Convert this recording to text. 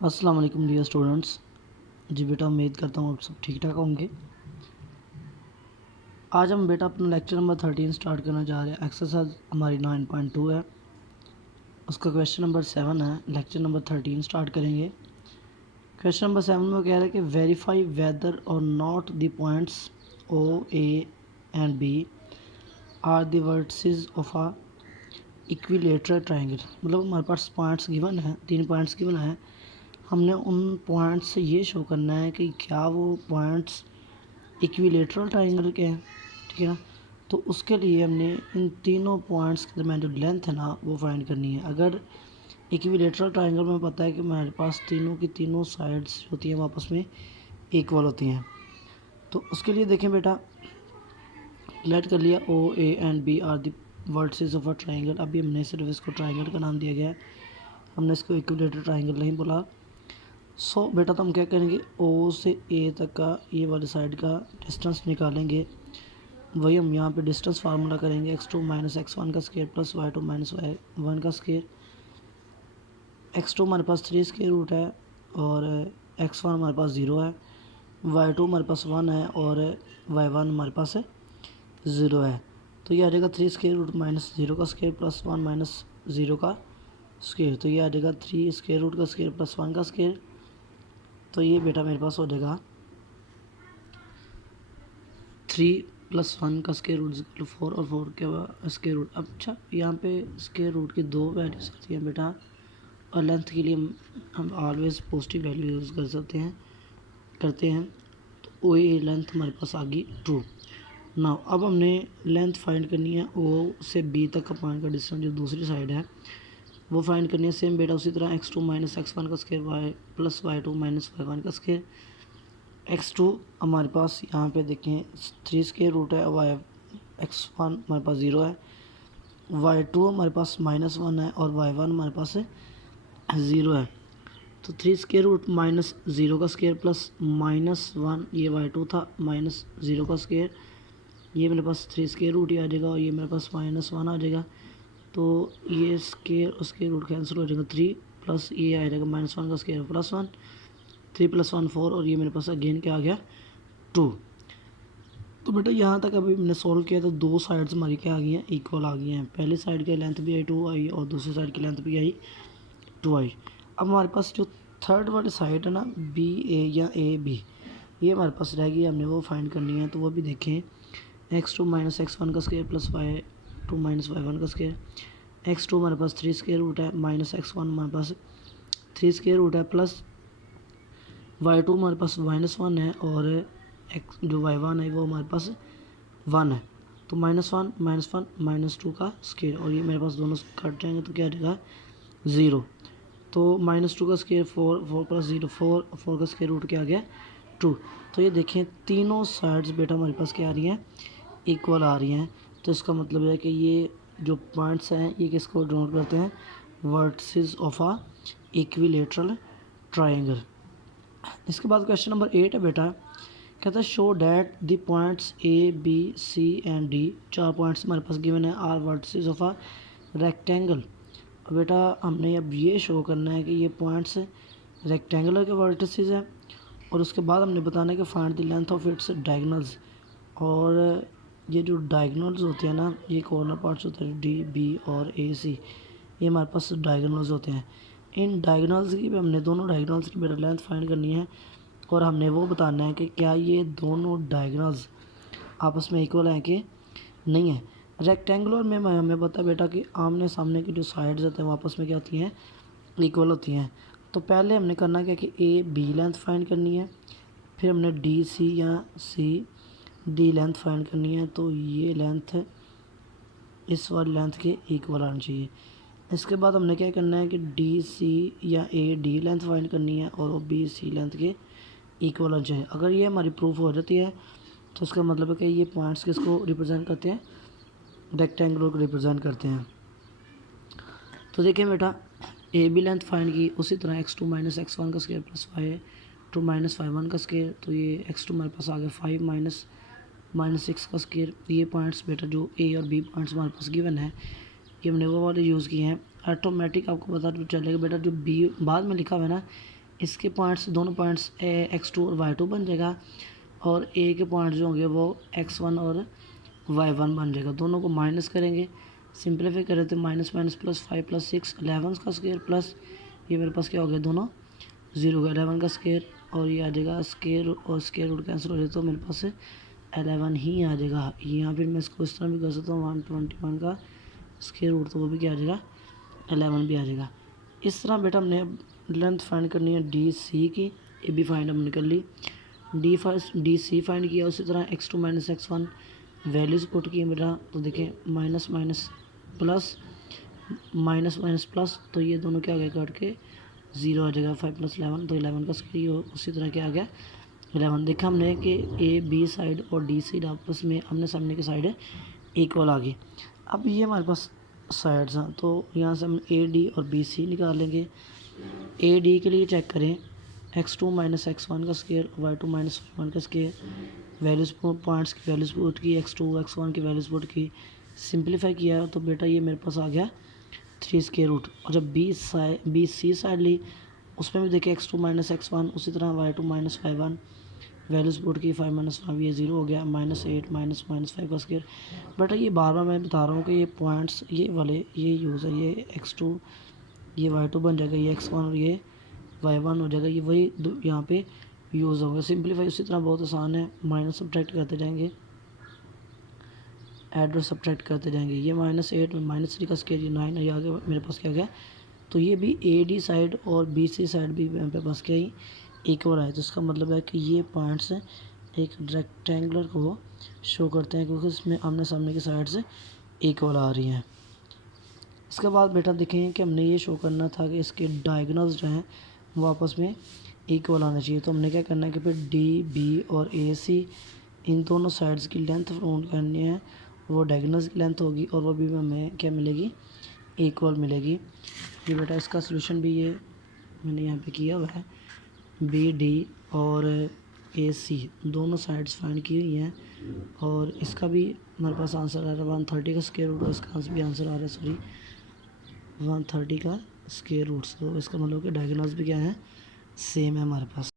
अस्सलाम वालेकुम dear students. जी बेटा, उम्मीद करता हूँ आप सब ठीक ठाक होंगे। आज हम बेटा अपना लेक्चर नंबर 13 स्टार्ट करना जा रहे हैं। एक्सरसाइज हमारी 9.2 है, उसका क्वेश्चन नंबर 7 है। लेक्चर नंबर 13 स्टार्ट करेंगे। क्वेश्चन नंबर 7 में कह रहा है कि verify whether or not the points O A and B are the vertices of a equilateral triangle. मतलब हमारे पास पॉइंट्स गिवन है, 3 पॉइंट्स गिवन है। हमने उन पॉइंट्स से ये शो करना है कि क्या वो पॉइंट्स इक्विलेटरल ट्रायंगल के हैं, ठीक है ना। तो उसके लिए हमने इन तीनों पॉइंट्स के दरमियान जो लेंथ है ना वो फाइंड करनी है। अगर इक्विलेटरल ट्रायंगल में पता है कि हमारे पास तीनों की तीनों साइड्स होती हैं वो आपस में इक्वल होती हैं, तो उसके लिए देखें बेटा, लेट कर लिया O A and B are the vertices of a triangle. अभी हमने सिर्फ इसको ट्रायंगल का नाम दिया गया है, हमने इसको इक्विलेटरल ट्रायंगल नहीं बोला। सो बेटा तो हम क्या करेंगे, ओ से ए तक का ये वाली साइड का डिस्टेंस निकालेंगे। वही हम यहाँ पे डिस्टेंस फार्मूला करेंगे, x2 माइनस x1 का square plus y2 minus y1 का स्केयर। x2 हमारे पास 3 स्केयर रूट है और x1 हमारे पास 0 है, y2 हमारे पास 1 है और y1 हमारे पास 0 है। तो ये आ जाएगा 3 स्केयर रूट माइनस 0 का स्केयर प्लस 1 माइनस 0 का स्केयर। तो ये आ जाएगा 3 स्केयर रूट का स्केयर प्लस 1 का स्केयर। तो ये बेटा मेरे पास हो जाएगा 3 प्लस 1 का स्केयर रूट इक्वल 4 और 4 के स्केयर रूट। अच्छा, यहाँ पे स्केयर रूट की 2 वैल्यूज आती हैं बेटा, और लेंथ के लिए हम ऑलवेज पॉजिटिव वैल्यू यूज़ करते हैं। तो ओ ए लेंथ हमारे पास आ गई 2। नाउ अब हमने लेंथ फाइंड करनी है ओ से बी तक का पॉइंट का डिस्टेंस जो दूसरी साइड है वो फाइंड करनी है। सेम बेटा उसी तरह x2 माइनस x1 का square y plus y2 minus y1 का स्केयर। x2 हमारे पास यहाँ पे देखें 3 स्केयर रूट है, y x1 हमारे पास 0 है, y2 हमारे पास -1 है और y1 हमारे पास 0 है। तो 3 स्केयर रूट माइनस 0 का स्केयर प्लस -1, ये y2 था, माइनस 0 का स्केयर, ये मेरे पास 3 स्केयर रूट ही आ जाएगा और ये मेरे पास -1 आ जाएगा। तो ये स्केयर और स्केयर रूट कैंसिल हो जाएगा, 3 प्लस ये आ जाएगा -1 का स्केयर प्लस 1, 3 प्लस 1 4 और ये मेरे पास अगेन क्या आ गया 2। तो बेटा यहाँ तक अभी मैंने सॉल्व किया तो दो साइड्स हमारी क्या आ गई हैं, इक्वल आ गई हैं। पहली साइड की लेंथ भी आई 2 आई और दूसरी साइड की लेंथ भी आई 2 आई। अब हमारे पास जो थर्ड वाली साइड है ना, बी ए या ए बी, ये हमारे पास रह गई, हमने वो फाइंड करनी है। तो वो भी देखें, x2 माइनस x1 का square plus y2 minus y1 का स्केयर। x2 हमारे पास 3 स्केयर रूट है, माइनस x1 हमारे पास 3 स्केयर रूट है, प्लस y2 हमारे पास -1 है और x जो y1 है वो हमारे पास 1 है। तो -1 -1 -2 का स्केयर और ये मेरे पास दोनों कट जाएंगे तो क्या आ जाएगा 0। तो -2 का स्केयर 4, 4 प्लस 0 4, 4 का स्केयर रूट क्या आ गया 2। तो ये देखें तीनों साइड्स बेटा हमारे पास क्या आ रही हैं, इक्वल आ रही हैं। तो इसका मतलब है कि ये जो पॉइंट्स हैं ये किसको डिनोट करते हैं, vertices of a equilateral triangle. इसके बाद क्वेश्चन नंबर 8 है बेटा, कहता है show that the points A B C and D, 4 points हमारे पास गिवन है, are vertices of a rectangle. बेटा हमने अब ये शो करना है कि ये पॉइंट्स रेक्टेंगुलर के वर्टिसेस हैं और उसके बाद हमने बताना है कि find the length of its diagonals. और ये जो डायगोनल्स होते हैं ना, ये कॉर्नर पार्ट्स होते हैं डी बी और ए सी, ये हमारे पास डायगोनल्स होते हैं। इन डायगोनल्स की भी हमने दोनों डायगोनल्स की बेटा लेंथ फाइंड करनी है और हमने वो बताना है कि क्या ये दोनों डायगोनल्स आपस में इक्वल हैं कि नहीं है। रेक्टेंगुलर में हमें पता है बेटा कि आमने सामने की जो साइड्स होते हैं वो आपस में क्या होती हैं, इक्वल होती हैं। तो पहले हमने करना क्या कि ए बी लेंथ फाइंड करनी है, फिर हमने डी सी या सी डी लेंथ फाइंड करनी है। तो ये लेंथ इस वाली लेंथ के इक्वल आनी चाहिए। इसके बाद हमने क्या करना है कि डी सी या ए डी लेंथ फाइंड करनी है और बी सी लेंथ के इक्वल होना चाहिए। अगर ये हमारी प्रूफ हो जाती है तो इसका मतलब है कि ये पॉइंट्स किसको रिप्रेजेंट करते हैं, रेक्टेंगल को रिप्रेजेंट करते हैं। तो देखिए बेटा, ए बी लेंथ फाइंड की, उसी तरह x2 माइनस x1 का square plus y2 minus y1 का स्केयर। तो ये x2 हमारे पास आ गया 5 माइनस 6 का स्केयर। ये पॉइंट्स बेटा जो ए और बी पॉइंट्स हमारे पास गिवन है ये हमने वो वाले यूज़ किए हैं। ऑटोमेटिक आपको पता चलेगा बेटा जो बी बाद में लिखा हुआ है ना, इसके पॉइंट्स दोनों पॉइंट्स x2 और y2 बन जाएगा, और a के पॉइंट जो होंगे वो x1 और y1 बन जाएगा। दोनों को माइनस करेंगे, सिंप्लीफाई करें तो माइनस माइनस प्लस 5 प्लस 6 11 का स्क्वायर प्लस ये मेरे पास क्या हो गया, दोनों 0 का 11 का स्क्वायर, और ये आ जाएगा स्क्वायर और स्क्वायर रूट कैंसिल हो जाए तो मेरे पास 11 ही आ जाएगा। यहाँ फिर मैं इसको इस तरह भी कर सकता हूँ 121 का स्क्वायर रूट, तो वो भी क्या आ जाएगा 11 भी आ जाएगा। इस तरह बेटा हमने लेंथ फाइंड करनी है डी सी की, ये भी फाइंड हमने कर ली। डी सी फाइंड किया, उसी तरह x2 minus x1 values put की बेटा, तो देखिए minus minus plus minus minus plus, तो ये दोनों क्या आ गया कट के 0 आ जाएगा। 5 प्लस 11 तो 11 का स्क्वायर, उसी तरह क्या आ गया 11। देखा हमने कि ए बी साइड और डी साइड आपस में आमने सामने की साइड इक्वल आ गई। अब ये हमारे पास साइड्स हैं, तो यहाँ से हम ए डी और बी सी निकाल लेंगे। ए डी के लिए चेक करें x2 माइनस x1 का स्क्वायर, y2 माइनस y1 का स्क्वायर, वैल्यूज़ पॉइंट्स की वैल्यूज़ पुट की, x2 x1 की वैल्यूज़ पुट की, सिंप्लीफाई किया तो बेटा ये मेरे पास आ गया 3 स्क्वायर रूट। और जब बी सी साइड ली उसमें भी देखिए x2 माइनस x1, उसी तरह y2 minus y1 values put की, 5 माइनस 5 ये 0 हो गया, -8 माइनस माइनस 5 का स्क्वायर। बेटा ये बार बार मैं बता रहा हूँ कि ये पॉइंट्स ये वाले ये यूज़ है, ये x2 ये y2 बन जाएगा, ये x1 और ये y1 हो जाएगा, ये वही यहाँ पे यूज़ होगा। सिंप्लीफाई उसी तरह बहुत आसान है, माइनस सब्ट्रैक्ट करते जाएंगे, ऐड और सब्ट्रैक्ट करते जाएंगे। ये -8 में -3 का स्क्वायर, ये 9 ये आगे मेरे पास क्या गया, तो ये भी ए डी साइड और बी सी साइड भी मेरे पास क्या ही इक्वल है। तो इसका मतलब है कि ये पॉइंट्स एक रेक्टेंगुलर को शो करते हैं क्योंकि इसमें आमने सामने की साइड से इक्वल आ रही हैं। इसके बाद बेटा देखें कि हमने ये शो करना था कि इसके डायगोनल्स जो हैं वो आपस में इक्वल आना चाहिए। तो हमने क्या करना है कि फिर डी बी और ए सी इन दोनों साइड्स की लेंथ फाउंड करनी है, वो डायगोनल्स की लेंथ होगी और वो भी हमें क्या मिलेगी, इक्वल मिलेगी। ये बेटा इसका सलूशन भी ये मैंने यहाँ पे किया हुआ है, बी डी और ए सी दोनों साइड्स फाइंड की हुई हैं, और इसका भी हमारे पास आंसर आ रहा है 130 का स्क्वायर रूट, और इसका आंसर भी आंसर आ रहा है सॉरी 130 का स्क्वायर रूट। तो इसका मतलब कि डायगोनल्स भी क्या है, सेम है हमारे पास।